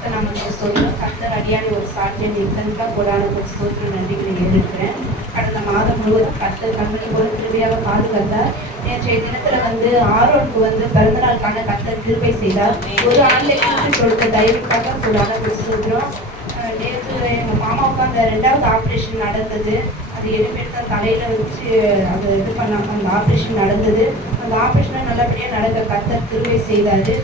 பரிசுத்த நாமத்துக்கு ஸ்தோத்திரம். கர்த்தர் அடியானை ஒரு சாட்சியம் நிறுத்தனுக்காக கொடான ஸ்தோத்திரம் நன்றிகளை ஏறிருக்கிறேன். கடந்த மாதம் முழுவதும் கர்த்தர் கண்மணி போல கிருபையாக பாதுகாத்தார். நேற்றைய தினத்துல ஆரோனுக்கு பிறந்தநாள் காண கர்த்தர் கிருபை செய்தார். ஒரு ஆண்டை கொடுத்த தயவுக்காக கொடான ஸ்தோத்திரம். நேற்று எங்கள் மாமாவுக்கு அந்த 2வது ஆப்ரேஷன் நடந்தது. அது எடுப்பெடுத்த தலையில வச்சு அது இது பண்ணாமல் அந்த ஆப்ரேஷன் நடந்தது. அந்த ஆப்ரேஷனை நல்லபடியாக நடக்க கர்த்தர் கிருபை செய்தார்.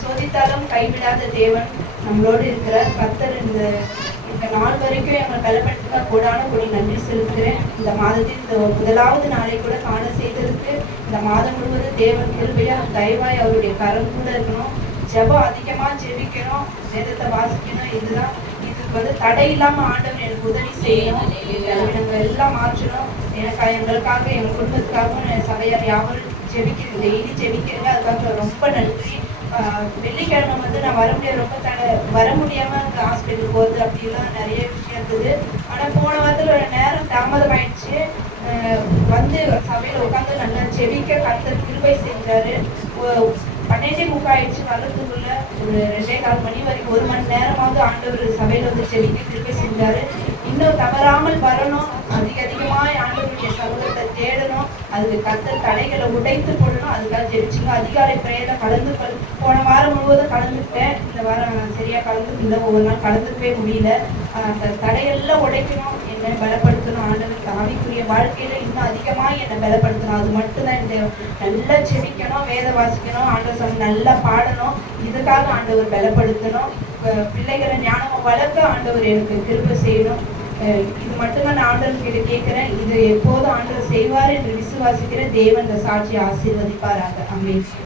சோதித்தாலும் கைவிடாத தேவன் நம்மளோடு இருக்கிற கர்த்தர் இந்த நாள் வரைக்கும் எங்களை பலப்படுத்தினா கூடான கொடி நன்றி செலுத்துகிறேன். இந்த மாதத்தில் இந்த 1வது நாளை கூட காண செய்ததற்கு இந்த மாதம் முழுவதும் தேவன் கிருபையா தயவாய் அவருடைய கரம் கூட இருக்கணும். ஜெபம் அதிகமாக ஜெபிக்கணும், வேதத்தை வாசிக்கணும். இதுதான் இதுக்கு தடை இல்லாமல் ஆண்டவர் எனக்கு உதவி செய்யணும். நம்ம எல்லாம் மாற்றணும். எங்களுக்காக எங்கள் குடும்பத்துக்காகவும் சபையார் யாவரும் ஜெபிக்கிறது, டெய்லி ஜெபிக்கிறேங்க. அதுக்காக ரொம்ப நன்றி. வெள்ளிக்கிழமை நான் வர முடியாது, ரொம்ப வர முடியாமல் அங்கே ஹாஸ்பிட்டல் போகிறது அப்படிலாம் நிறைய விஷயம் இருந்தது. ஆனால் போன வாரத்தில் ஒரு நேரம் தாமதம் ஆயிடுச்சு. சபையில் உட்காந்து நல்லா ஜெபிக்க கர்த்தர் கிருபை செஞ்சார். 12:45 ஆயிடுச்சு. வரதுக்குள்ள ஒரு 2:15 மணி வரைக்கும் 1 மணி நேரமாவது ஆண்டவர் சபையில் ஜெபிக்க கிருபை செஞ்சார். இன்னும் தவறாமல் வரணும், அதிகமாக ஆண்டவருடைய சமூகத்தை தேடணும். அதுக்கு கர்த்தர் தடைகளை உடைத்து போடணும். அதுக்காக ஜெபிச்சுங்க. அதிகாலை பிரேயர்ல போன வாரம் முழுவதும் கலந்துக்கிட்டேன். இந்த வாரம் சரியா கலந்துக்கல, ஒவ்வொரு நாள் கலந்துக்கவே முடியல. அந்த தடையெல்லாம் உடைக்கணும், என்னை பலப்படுத்தணும். ஆண்டவருக்கு ஆவிக்குரிய வாழ்க்கையில இன்னும் அதிகமாக என்னை பலப்படுத்தணும். அது மட்டும்தான் இந்த நல்லா செபிக்கணும், வேத வாசிக்கணும், ஆண்டவர் நல்லா பாடணும். இதுக்காக ஆண்டவர் பலப்படுத்தணும். பிள்ளைகளை ஞானமாக வளர்க்க ஆண்டவர் எனக்கு கிருபை செய்யணும். இது மட்டும்தான் நான் ஆண்டவர் கிட்ட கேட்கிறேன். இது எப்போதும் ஆண்டவர் செய்வார் என்று விசுவாசிக்கிற தேவன் இந்த சாட்சியை ஆசீர்வதிப்பாராக. ஆமென்.